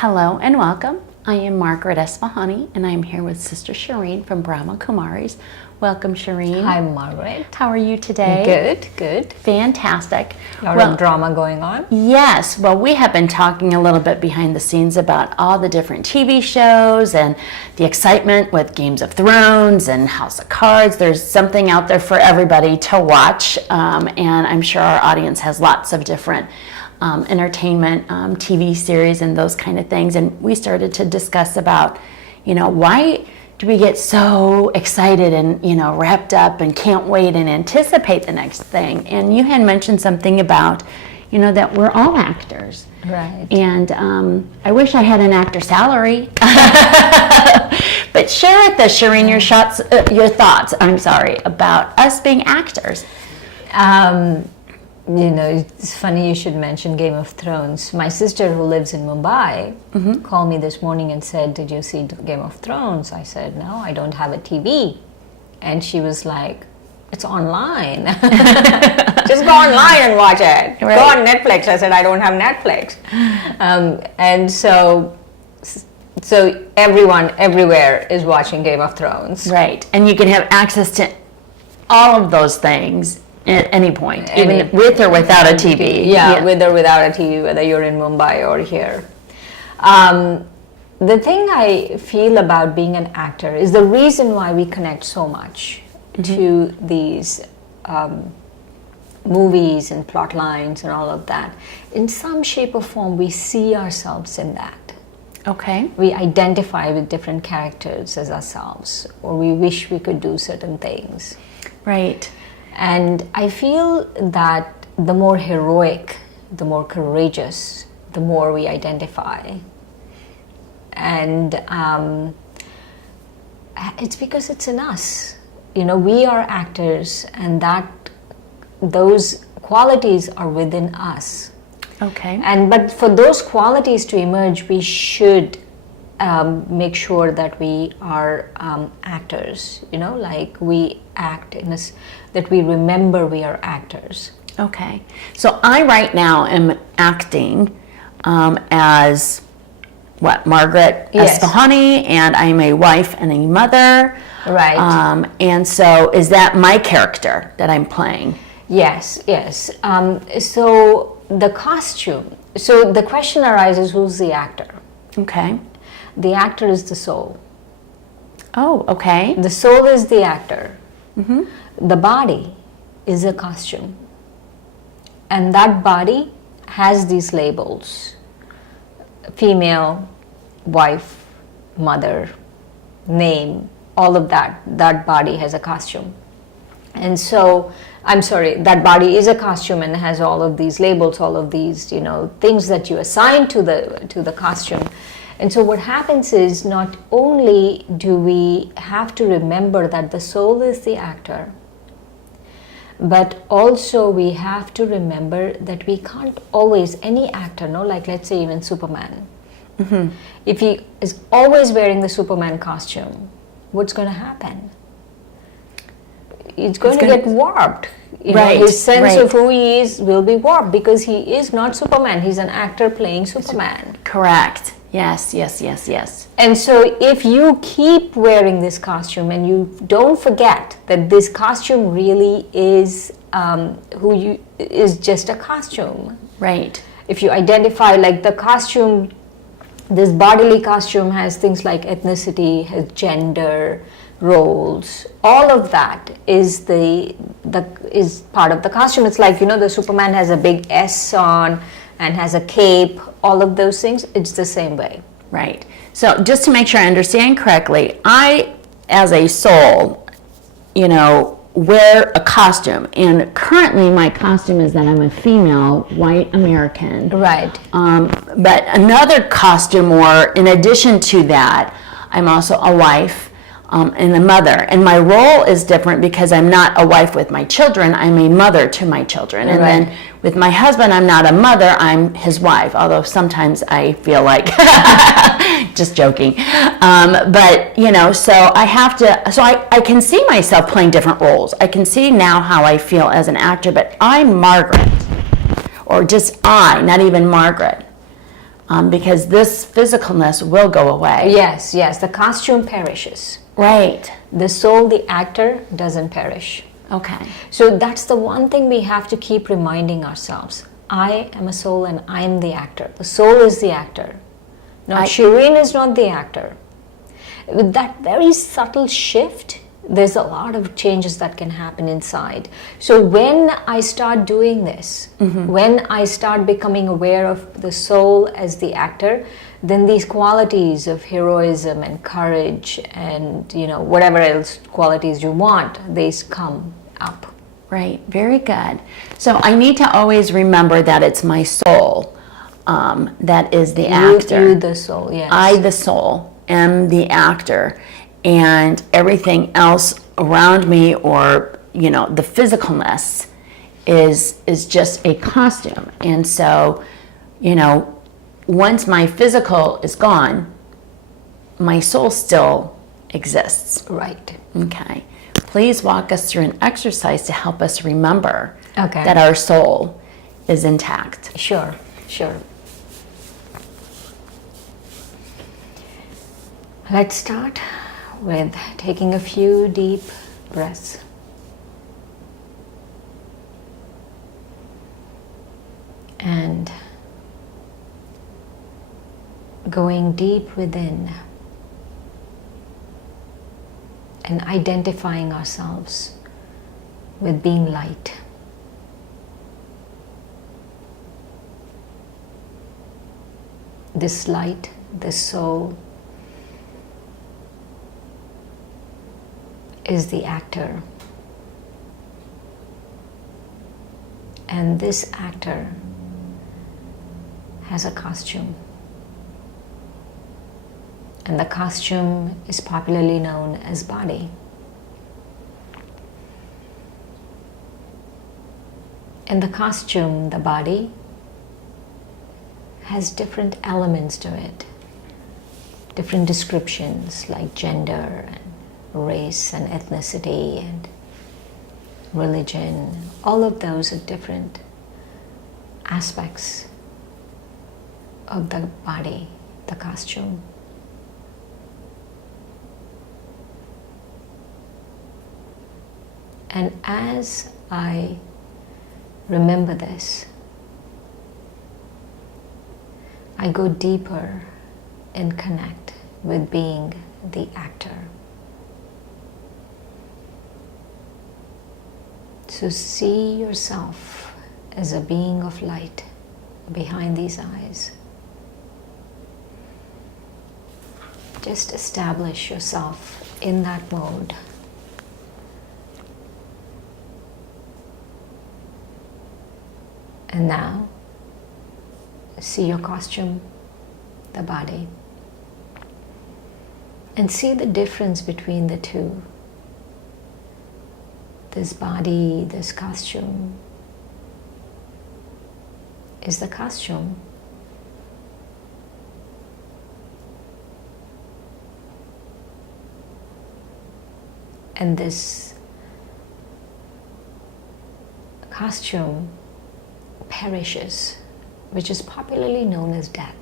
Hello and welcome. I am Margaret Esfahani and I am here with Sister Shireen from Brahma Kumaris. Welcome, Shireen. Hi, Margaret. How are you today? Good. Fantastic. A lot of drama going on? Yes. Well, we have been talking a little bit behind the scenes about all the different TV shows and the excitement with Games of Thrones and House of Cards. There's something out there for everybody to watch, and I'm sure our audience has lots of different entertainment, TV series and those kind of things. And we started to discuss about, why do we get so excited and, wrapped up and can't wait and anticipate the next thing? And you had mentioned something about, that we're all actors. Right. And I wish I had an actor salary. But share with us, Shireen, your thoughts, about us being actors. It's funny you should mention Game of Thrones. My sister who lives in Mumbai called me this morning and said, "Did you see Game of Thrones?" I said, "No, I don't have a TV." And she was like, "It's online." Just go online and watch it. Right. Go on Netflix. I said, "I don't have Netflix." And so everyone everywhere is watching Game of Thrones. Right. And you can have access to all of those things at any point, even with or without a TV. Yeah, with or without a TV, whether you're in Mumbai or here. The thing I feel about being an actor is the reason why we connect so much to these movies and plot lines and all of that. In some shape or form, we see ourselves in that. Okay. We identify with different characters as ourselves, or we wish we could do certain things. Right. And I feel that the more heroic, the more courageous, the more we identify. And it's because it's in us. We are actors, and those qualities are within us. Okay. But for those qualities to emerge, we should make sure that we are actors, like we act that we remember we are actors. Okay. So I right now am acting as Margaret Esfahani, and I'm a wife and a mother. Right. And so is that my character that I'm playing? Yes. So the costume. So the question arises, who's the actor? Okay. The actor is the soul. Oh, okay. The soul is the actor. Mm-hmm. The body is a costume. And that body has these labels: female, wife, mother, name, all of that. That body has a costume. And so, that body is a costume and has all of these labels, all of these, things that you assign to the costume. And so what happens is, not only do we have to remember that the soul is the actor, but also we have to remember that we can't always, any actor, like let's say even Superman, if he is always wearing the Superman costume, what's going to happen? It's going to get warped. His sense of who he is will be warped because he is not Superman. He's an actor playing Superman. Correct. Yes. And so if you keep wearing this costume and you don't forget that this costume really is is just a costume. Right. If you identify, like the costume, this bodily costume has things like ethnicity, has gender, roles, all of that is is part of the costume. It's like, the Superman has a big S on and has a cape, all of those things, it's the same way. Right. So just to make sure I understand correctly, I, as a soul, wear a costume, and currently my costume is that I'm a female, white American. Right. But another costume, or in addition to that, I'm also a wife, and a mother, and my role is different because I'm not a wife with my children, I'm a mother to my children. And then with my husband, I'm not a mother, I'm his wife, although sometimes I feel like just joking, but so I have to, so I can see myself playing different roles. I can see now how I feel as an actor, but I'm Margaret, or just not even Margaret. because this physicalness will go away. Yes, yes, the costume perishes. Right. The soul, the actor, doesn't perish. Okay. So that's the one thing we have to keep reminding ourselves. I am a soul and I am the actor. The soul is the actor. Not Shireen is not the actor. With that very subtle shift, there's a lot of changes that can happen inside. So when I start doing this, when I start becoming aware of the soul as the actor, then these qualities of heroism and courage and, you know, whatever else qualities you want, they come up. Right. Very good. So I need to always remember that it's my soul that is the actor. You the soul, yes. I, the soul, am the actor, and everything else around me, or you know, the physicalness, is just a costume. And so, you know, once my physical is gone, my soul still exists. Right. Okay. Please walk us through an exercise to help us remember Okay. that our soul is intact. Sure, sure. Let's start with taking a few deep breaths. And going deep within and identifying ourselves with being light. This light, this soul, is the actor. And this actor has a costume. And the costume is popularly known as body. In the costume, the body has different elements to it, different descriptions like gender and race and ethnicity and religion. All of those are different aspects of the body, the costume. And as I remember this, I go deeper and connect with being the actor. So see yourself as a being of light behind these eyes. Just establish yourself in that mode. And now, see your costume, the body, and see the difference between the two. This body, this costume, is the costume. And this costume perishes, which is popularly known as death.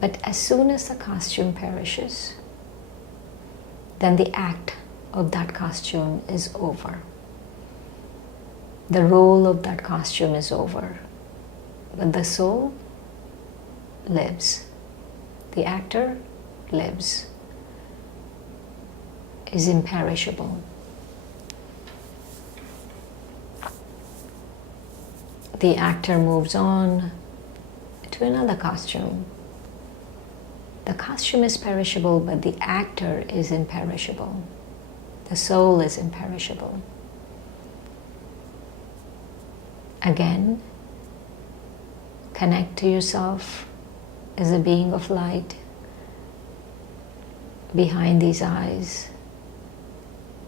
But as soon as the costume perishes, then the act of that costume is over. The role of that costume is over. But the soul lives. The actor lives, is imperishable. The actor moves on to another costume. The costume is perishable, but the actor is imperishable. The soul is imperishable. Again, connect to yourself as a being of light behind these eyes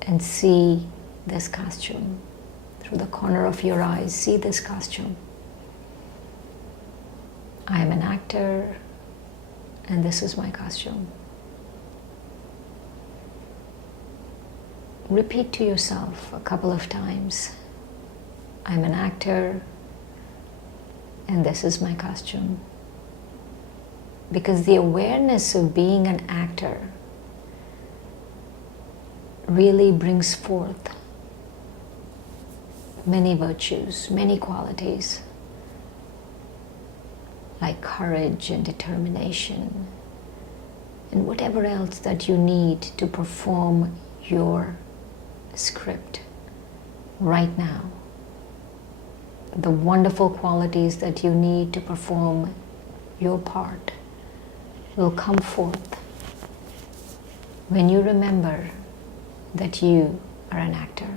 and see this costume. Through the corner of your eyes, see this costume. I am an actor, and this is my costume. Repeat to yourself a couple of times. I'm an actor, and this is my costume. Because the awareness of being an actor really brings forth many virtues, many qualities, like courage and determination, and whatever else that you need to perform your script right now. The wonderful qualities that you need to perform your part will come forth when you remember that you are an actor.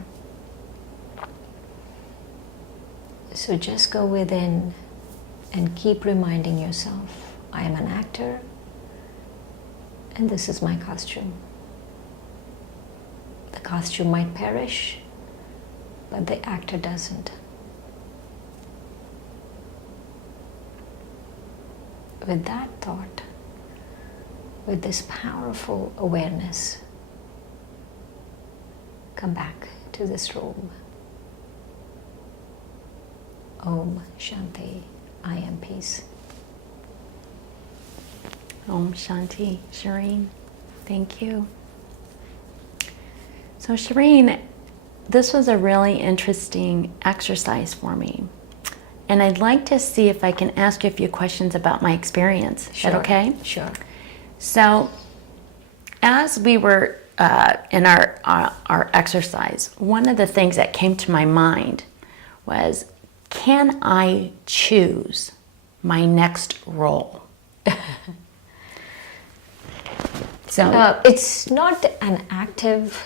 So just go within and keep reminding yourself, I am an actor and this is my costume. The costume might perish, but the actor doesn't. With that thought, with this powerful awareness, come back to this room. Om Shanti, I am peace. Om Shanti. Shireen, thank you. So Shireen, this was a really interesting exercise for me. And I'd like to see if I can ask you a few questions about my experience. Is that okay? Sure. So as we were in our exercise, one of the things that came to my mind was, can I choose my next role? So it's not an active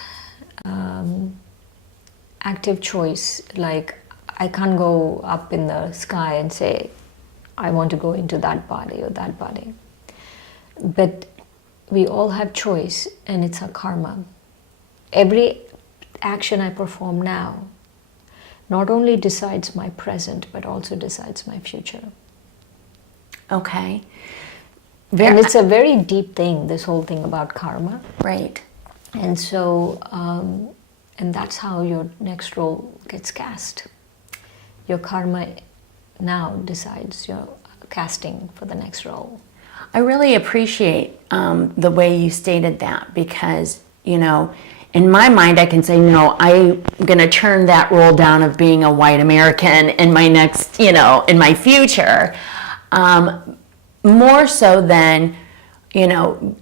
choice. Like, I can't go up in the sky and say, I want to go into that body or that body. But we all have choice, and it's a karma. Every action I perform now not only decides my present, but also decides my future. Okay. And it's a very deep thing, this whole thing about karma. Right. And so, and that's how your next role gets cast. Your karma now decides your casting for the next role. I really appreciate the way you stated that, because, you know, in my mind I can say, no, I'm going to turn that role down of being a white American in my next, you know, in my future. More so than, you know,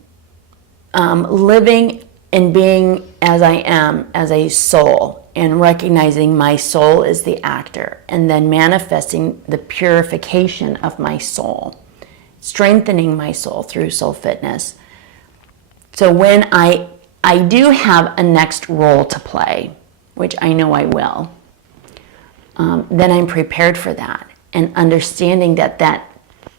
living and being as I am as a soul, and recognizing my soul is the actor, and then manifesting the purification of my soul, strengthening my soul through soul fitness. So when I do have a next role to play, which I know I will, then I'm prepared for that, and understanding that that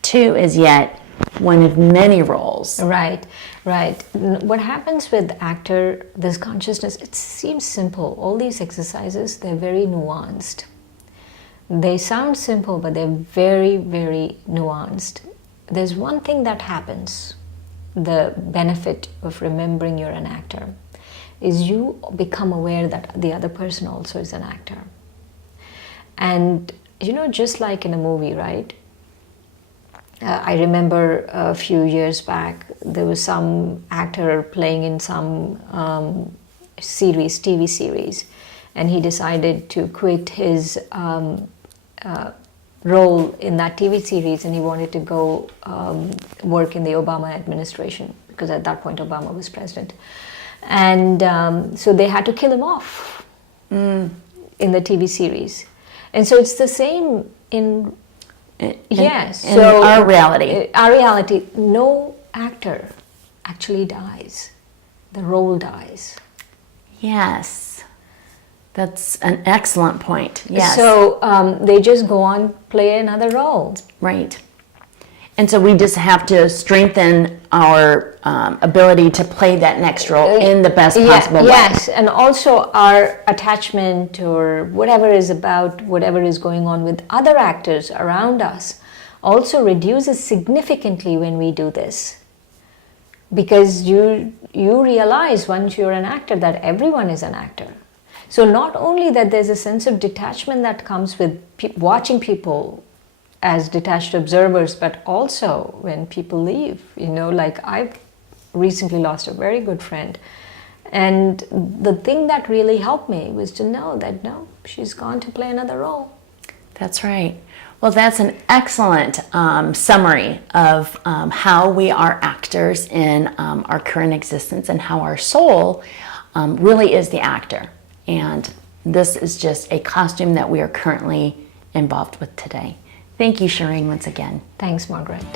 too is yet one of many roles. Right. What happens with actor, this consciousness, it seems simple. All these exercises, they're very nuanced. They sound simple, but they're very, very nuanced. There's one thing that happens, the benefit of remembering you're an actor, is you become aware that the other person also is an actor. And, you know, just like in a movie, right? I remember a few years back, there was some actor playing in some TV series, and he decided to quit his role in that TV series, and he wanted to go work in the Obama administration, because at that point Obama was president. And so they had to kill him off in the TV series. And so it's the same in our reality. Our reality, no actor actually dies. The role dies. Yes. That's an excellent point. Yes. So they just go on, play another role. Right. And so we just have to strengthen our ability to play that next role in the best possible way. Yes, and also our attachment or whatever is going on with other actors around us also reduces significantly when we do this. Because you realize once you're an actor that everyone is an actor. So not only that there's a sense of detachment that comes with watching people as detached observers, but also when people leave. Like I've recently lost a very good friend. And the thing that really helped me was to know that no, she's gone to play another role. That's right. Well, that's an excellent summary of how we are actors in our current existence and how our soul really is the actor. And this is just a costume that we are currently involved with today. Thank you, Shireen, once again. Thanks, Margaret.